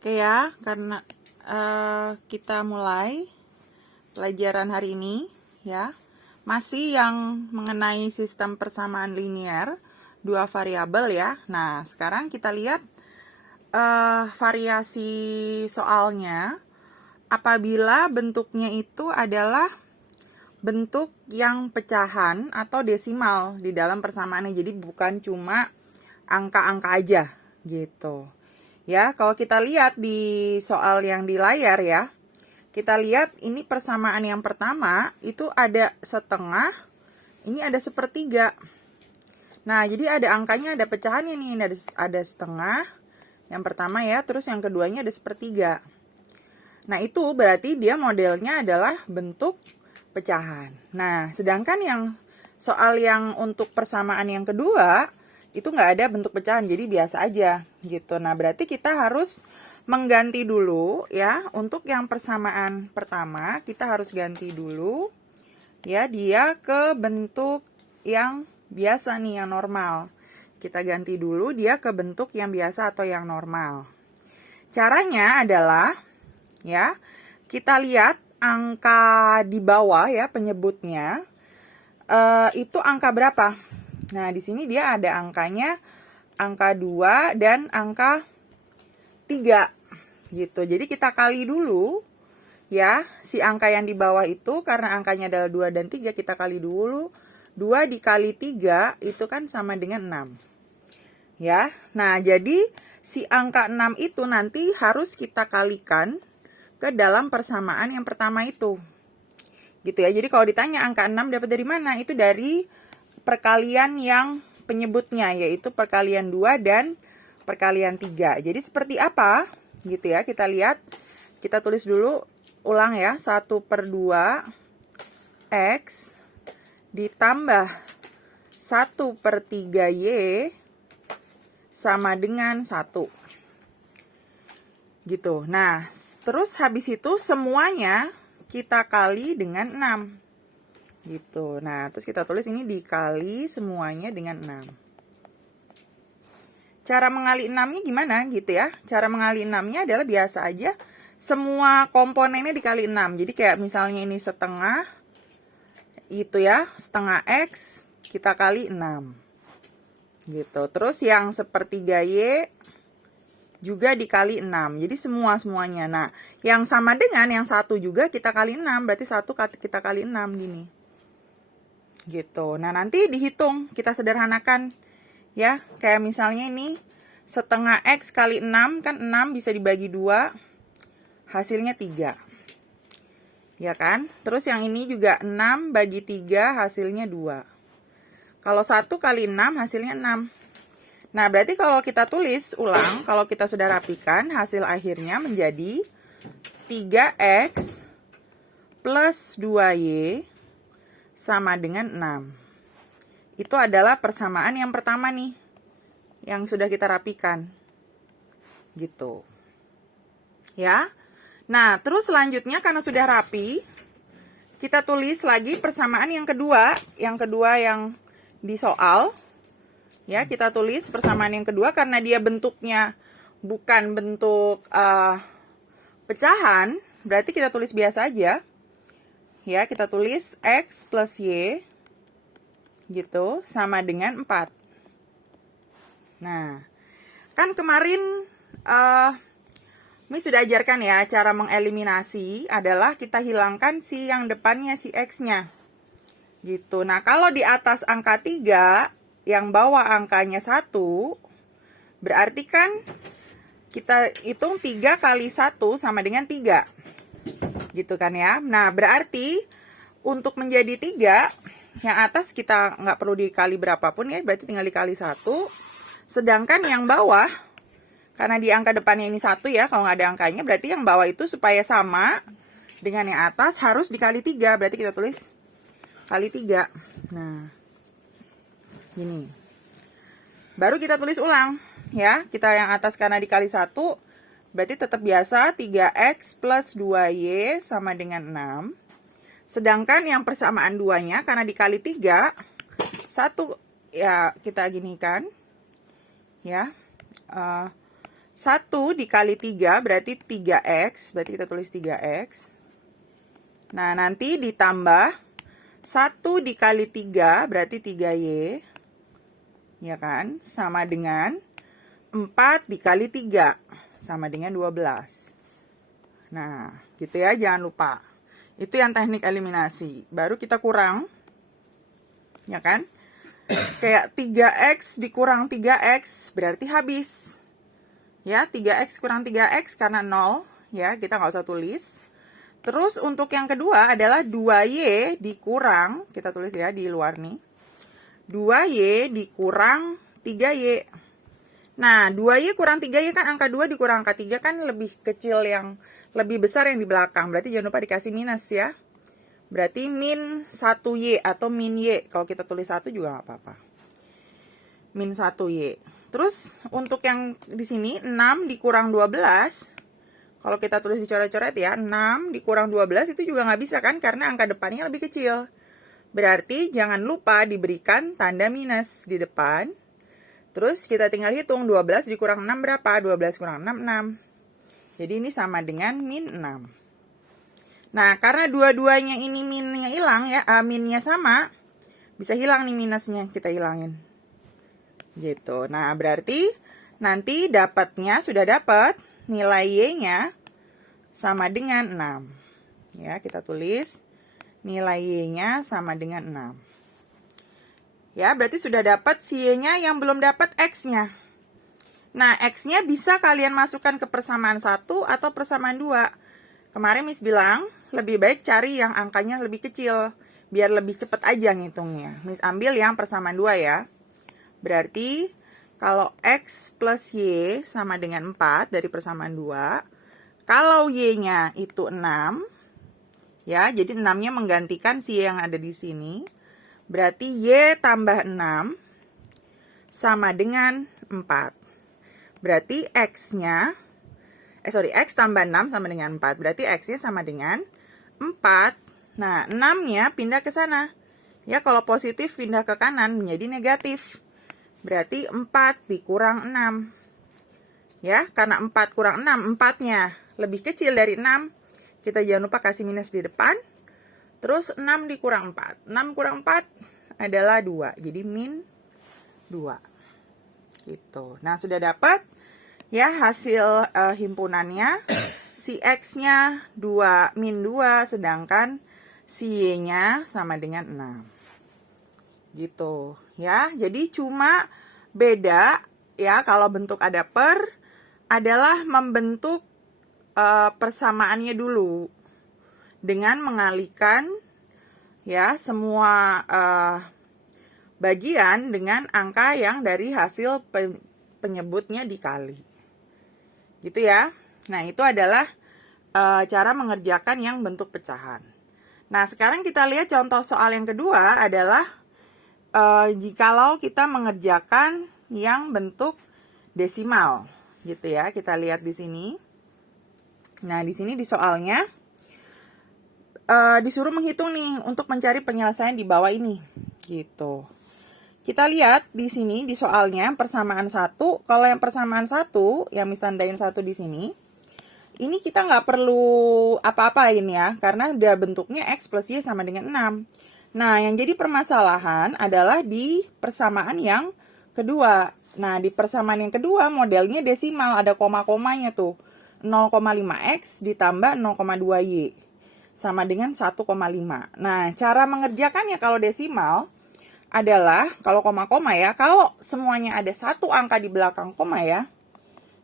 Oke ya, karena kita mulai pelajaran hari ini ya. Masih yang mengenai sistem persamaan linear dua variabel ya. Nah, sekarang kita lihat variasi soalnya apabila bentuknya itu adalah bentuk yang pecahan atau desimal di dalam persamaannya. Jadi bukan cuma angka-angka aja gitu. Ya, kalau kita lihat di soal yang di layar ya, kita lihat ini persamaan yang pertama itu ada setengah, ini ada sepertiga. Nah, jadi ada angkanya, ada pecahannya nih, ada setengah, yang pertama ya, terus yang keduanya ada sepertiga. Nah, itu berarti dia modelnya adalah bentuk pecahan. Nah, sedangkan yang soal yang untuk persamaan yang kedua, itu nggak ada bentuk pecahan, jadi biasa aja gitu. Nah, berarti kita harus mengganti dulu ya. Untuk yang persamaan pertama, kita harus ganti dulu ya dia ke bentuk yang biasa nih, yang normal. Kita ganti dulu dia ke bentuk yang biasa atau yang normal. Caranya adalah ya, kita lihat angka di bawah ya, penyebutnya itu angka berapa. Nah, di sini dia ada angkanya, angka 2 dan angka 3 gitu. Jadi kita kali dulu ya, si angka yang di bawah itu karena angkanya adalah 2 dan 3, kita kali dulu. 2 dikali 3 itu kan sama dengan 6. Ya. Nah, jadi si angka 6 itu nanti harus kita kalikan ke dalam persamaan yang pertama itu. Gitu ya. Jadi kalau ditanya angka 6 dapat dari mana? Itu dari perkalian yang penyebutnya, yaitu perkalian 2 dan perkalian 3. Jadi seperti apa? Gitu ya, kita lihat. Kita tulis dulu, ulang ya. 1/2 X ditambah 1/3 Y sama dengan 1. Gitu. Nah, terus habis itu semuanya kita kali dengan 6. Gitu. Nah, terus kita tulis ini dikali semuanya dengan 6. Cara mengali 6-nya gimana gitu ya? Cara mengali 6-nya adalah biasa aja. Semua komponennya dikali 6. Jadi kayak misalnya ini setengah, itu ya, setengah X, kita kali 6. Gitu. Terus yang sepertiga Y juga dikali 6. Jadi semuanya. Nah, yang sama dengan yang satu juga kita kali 6. Berarti satu kita kali 6 gini. Gitu. Nah, nanti dihitung, kita sederhanakan ya. Kayak misalnya ini setengah X kali 6, kan 6 bisa dibagi 2, hasilnya 3. Ya kan? Terus yang ini juga 6 bagi 3, hasilnya 2. Kalau 1 kali 6, hasilnya 6. Nah, berarti kalau kita tulis ulang, kalau kita sudah rapikan, hasil akhirnya menjadi 3X plus 2Y sama dengan 6. Itu adalah persamaan yang pertama nih, yang sudah kita rapikan. Gitu. Ya. Nah, terus selanjutnya karena sudah rapi, kita tulis lagi persamaan yang kedua. Yang kedua yang di soal. Ya, kita tulis persamaan yang kedua karena dia bentuknya bukan bentuk pecahan, berarti kita tulis biasa aja. Ya, kita tulis X plus Y gitu sama dengan 4. Nah, kan kemarin Miss sudah ajarkan ya, cara mengeliminasi adalah kita hilangkan si yang depannya, si X-nya. Gitu. Nah, kalau di atas angka 3, yang bawah angkanya 1, berarti kan kita hitung 3 kali 1 sama dengan 3. Gitu kan ya. Nah, berarti untuk menjadi 3, yang atas kita nggak perlu dikali berapapun ya, berarti tinggal dikali 1. Sedangkan yang bawah, karena di angka depannya ini 1 ya, kalau nggak ada angkanya, berarti yang bawah itu supaya sama dengan yang atas harus dikali 3. Berarti kita tulis kali 3. Nah, gini. Baru kita tulis ulang ya. Kita yang atas karena dikali 1, berarti tetap biasa 3X plus 2Y sama dengan 6. Sedangkan yang persamaan 2-nya karena dikali 3, 1 ya kita gini kan. Ya. 1 dikali 3 berarti 3x, berarti kita tulis 3x. Nah, nanti ditambah 1 dikali 3 berarti 3y. Ya kan? Sama dengan 4 dikali 3 sama dengan 12. Nah, gitu ya, jangan lupa. Itu yang teknik eliminasi. Baru kita kurang. Ya kan? Kayak 3x dikurang 3x berarti habis. Ya, 3x kurang 3x karena 0. Ya, kita nggak usah tulis. Terus untuk yang kedua adalah 2y dikurang, kita tulis ya di luar nih. 2y dikurang 3y. Nah, 2y kurang 3y kan angka 2 dikurang angka 3 kan lebih kecil, yang lebih besar yang di belakang. Berarti jangan lupa dikasih minus ya. Berarti min 1y atau min y. Kalau kita tulis 1 juga nggak apa-apa. Min 1y. Terus untuk yang di sini 6 dikurang 12. Kalau kita tulis dicoret-coret ya, 6 dikurang 12 itu juga nggak bisa kan, karena angka depannya lebih kecil. Berarti jangan lupa diberikan tanda minus di depan. Terus kita tinggal hitung 12 dikurang 6 berapa? 12 kurang 6, 6. Jadi ini sama dengan min 6. Nah, karena dua-duanya ini minnya hilang ya, minnya sama, bisa hilang nih minusnya, kita hilangin. Gitu. Nah, berarti nanti dapatnya sudah dapat nilai y-nya sama dengan 6. Ya, kita tulis nilai y-nya sama dengan 6. Ya, berarti sudah dapat si y-nya, yang belum dapat x-nya. Nah, x-nya bisa kalian masukkan ke persamaan 1 atau persamaan 2. Kemarin Miss bilang, lebih baik cari yang angkanya lebih kecil, biar lebih cepat aja ngitungnya. Miss ambil yang persamaan 2 ya. Berarti, kalau x plus y sama dengan 4 dari persamaan 2, kalau y-nya itu 6, ya, jadi 6-nya menggantikan si y yang ada di sini. Berarti y tambah 6 sama dengan 4. Berarti x-nya, x tambah 6 sama dengan 4. Berarti x-nya sama dengan 4. Nah, 6-nya pindah ke sana. Ya, kalau positif pindah ke kanan menjadi negatif. Berarti 4 dikurang 6. Ya, karena 4 kurang 6, 4-nya lebih kecil dari 6. Kita jangan lupa kasih minus di depan. Terus 6 dikurang 4. 6 kurang 4 adalah 2. Jadi min 2. Gitu. Nah, sudah dapat ya hasil himpunannya. Si x-nya min 2, sedangkan si y-nya sama dengan 6. Gitu ya. Jadi cuma beda ya, kalau bentuk ada per adalah membentuk persamaannya dulu dengan mengalihkan ya semua bagian dengan angka yang dari hasil penyebutnya dikali. Gitu ya. Nah, itu adalah cara mengerjakan yang bentuk pecahan. Nah, sekarang kita lihat contoh soal yang kedua adalah jikalau kita mengerjakan yang bentuk desimal. Gitu ya. Kita lihat di sini. Nah, di sini di soalnya disuruh menghitung nih untuk mencari penyelesaian di bawah ini. Gitu. Kita lihat di sini di soalnya persamaan 1. Kalau yang persamaan 1, yang Miss tandain 1 di sini, ini kita nggak perlu apa-apain ya, karena udah bentuknya x plus y sama dengan 6. Nah, yang jadi permasalahan adalah di persamaan yang kedua. Nah, di persamaan yang kedua modelnya desimal, ada koma-komanya tuh. 0,5x ditambah 0,2y sama dengan 1,5. Nah, cara mengerjakannya kalau desimal adalah, kalau koma-koma ya, kalau semuanya ada satu angka di belakang koma ya,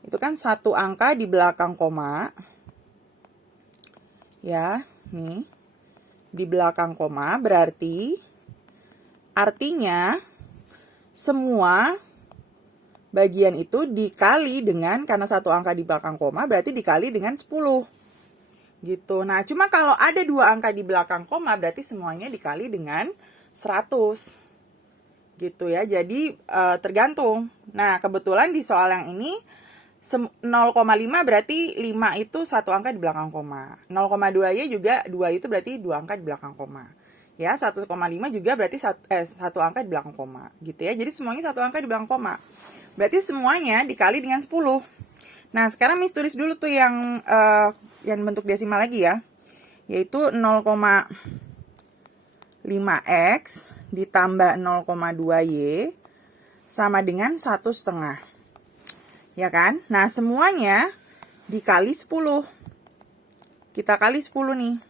itu kan satu angka di belakang koma, ya, nih, di belakang koma, berarti artinya semua bagian itu dikali dengan, karena satu angka di belakang koma, berarti dikali dengan 10. Gitu. Nah, cuma kalau ada dua angka di belakang koma, berarti semuanya dikali dengan 100. Gitu ya, jadi tergantung. Nah, kebetulan di soal yang ini 0,5 berarti 5 itu satu angka di belakang koma. 0,2y juga 2 itu berarti dua angka di belakang koma. Ya, 1,5 juga berarti satu angka di belakang koma. Gitu ya, jadi semuanya satu angka di belakang koma. Berarti semuanya dikali dengan 10. Nah, sekarang Miss tulis dulu tuh yang bentuk desimal lagi ya. Yaitu 0,5x ditambah 0,2y sama dengan 1/2. Ya kan? Nah, semuanya dikali 10. Kita kali 10 nih.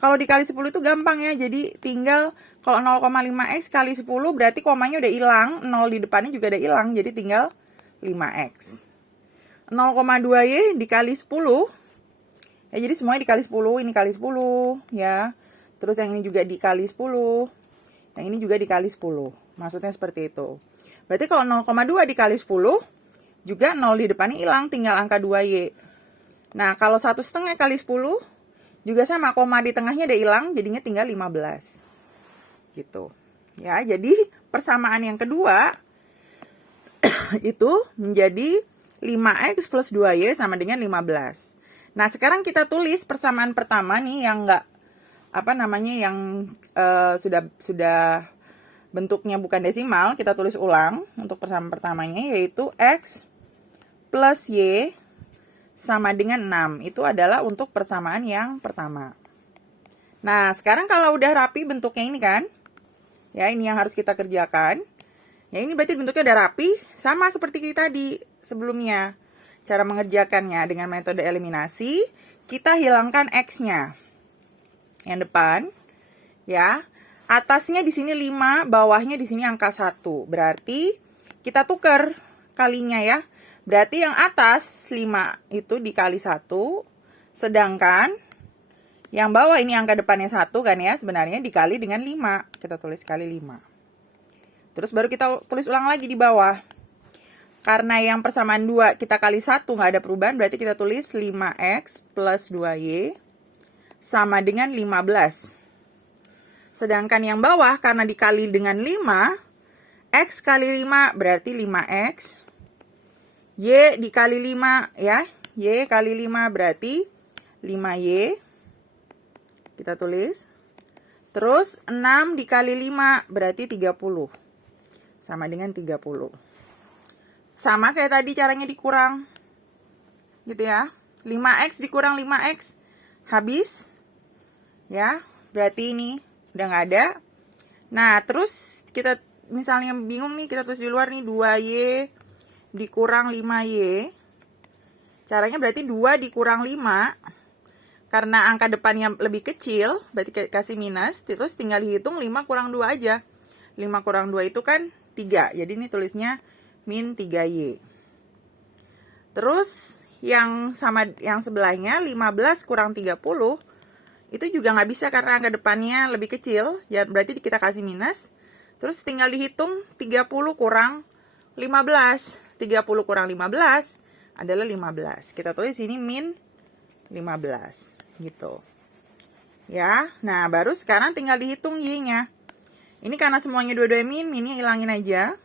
Kalau dikali 10 itu gampang ya. Jadi tinggal kalau 0,5x kali 10 berarti komanya udah hilang. 0 di depannya juga udah hilang. Jadi tinggal 5x. 0,2y dikali 10. Ya, jadi semuanya dikali 10. Ini kali 10 ya. Terus yang ini juga dikali 10. Yang ini juga dikali 10. Maksudnya seperti itu. Berarti kalau 0,2 dikali 10 juga 0 di depannya hilang. Tinggal angka 2y. Nah, kalau 1/2 kali 10 juga sama, koma di tengahnya udah hilang, jadinya tinggal 15. Gitu. Ya, jadi persamaan yang kedua itu menjadi 5x plus 2y sama dengan 15. Nah, sekarang kita tulis persamaan pertama nih yang sudah bentuknya bukan desimal, kita tulis ulang untuk persamaan pertamanya, yaitu x plus y sama dengan 6. Itu adalah untuk persamaan yang pertama. Nah, sekarang kalau udah rapi bentuknya ini kan, ya ini yang harus kita kerjakan. Ya ini berarti bentuknya udah rapi, sama seperti kita di sebelumnya. Cara mengerjakannya dengan metode eliminasi, kita hilangkan x-nya. Yang depan, ya. Atasnya di sini 5, bawahnya di sini angka 1. Berarti kita tukar kalinya ya. Berarti yang atas 5 itu dikali 1, sedangkan yang bawah ini angka depannya 1 kan ya, sebenarnya dikali dengan 5. Kita tulis kali 5. Terus baru kita tulis ulang lagi di bawah. Karena yang persamaan 2 kita kali 1 nggak ada perubahan, berarti kita tulis 5x plus 2y sama dengan 15. Sedangkan yang bawah karena dikali dengan 5, x kali 5 berarti 5x. Y dikali 5 ya. Y kali 5 berarti 5y. Kita tulis. Terus 6 dikali 5 berarti 30. Sama dengan 30. Sama kayak tadi caranya dikurang. Gitu ya. 5x dikurang 5x. Habis. Ya. Berarti ini udah nggak ada. Nah, terus kita misalnya bingung nih, kita tulis di luar nih 2y dikurang 5y. Caranya berarti 2 dikurang 5. Karena angka depannya lebih kecil, berarti kasih minus, terus tinggal dihitung 5 kurang 2 aja. 5 kurang 2 itu kan 3. Jadi ini tulisnya min 3y. Terus yang sebelahnya 15 kurang 30 itu juga nggak bisa karena angka depannya lebih kecil. Ya, berarti kita kasih minus. Terus tinggal dihitung 30 kurang 15. 30 kurang 15 adalah 15. Kita tulis ini min 15. Gitu. Ya, nah baru sekarang tinggal dihitung y-nya. Ini karena semuanya dua-dua min, minnya hilangin aja.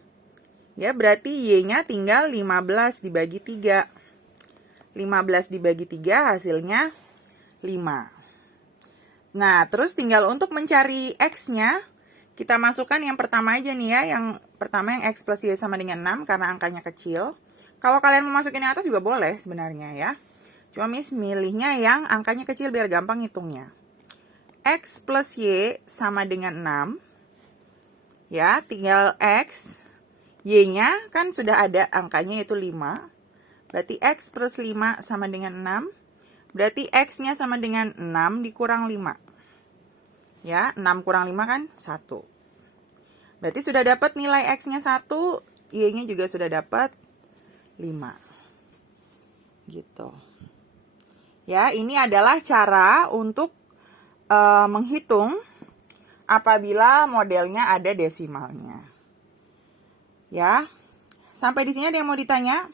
Ya, berarti y-nya tinggal 15 dibagi 3. 15 dibagi 3 hasilnya 5. Nah, terus tinggal untuk mencari x-nya, kita masukkan yang pertama aja nih ya. Yang pertama yang x plus y sama dengan 6 karena angkanya kecil. Kalau kalian mau masukin yang atas juga boleh sebenarnya ya. Cuma Miss milihnya yang angkanya kecil biar gampang hitungnya. X plus Y sama dengan 6. Ya, tinggal X. Y-nya kan sudah ada angkanya yaitu 5. Berarti X plus 5 sama dengan 6. Berarti X-nya sama dengan 6 dikurang 5. Ya, 6 kurang 5 kan 1. Berarti sudah dapat nilai X-nya 1. Y-nya juga sudah dapat 5. Gitu. Ya, ini adalah cara untuk menghitung apabila modelnya ada desimalnya. Ya, sampai di sini ada yang mau ditanya?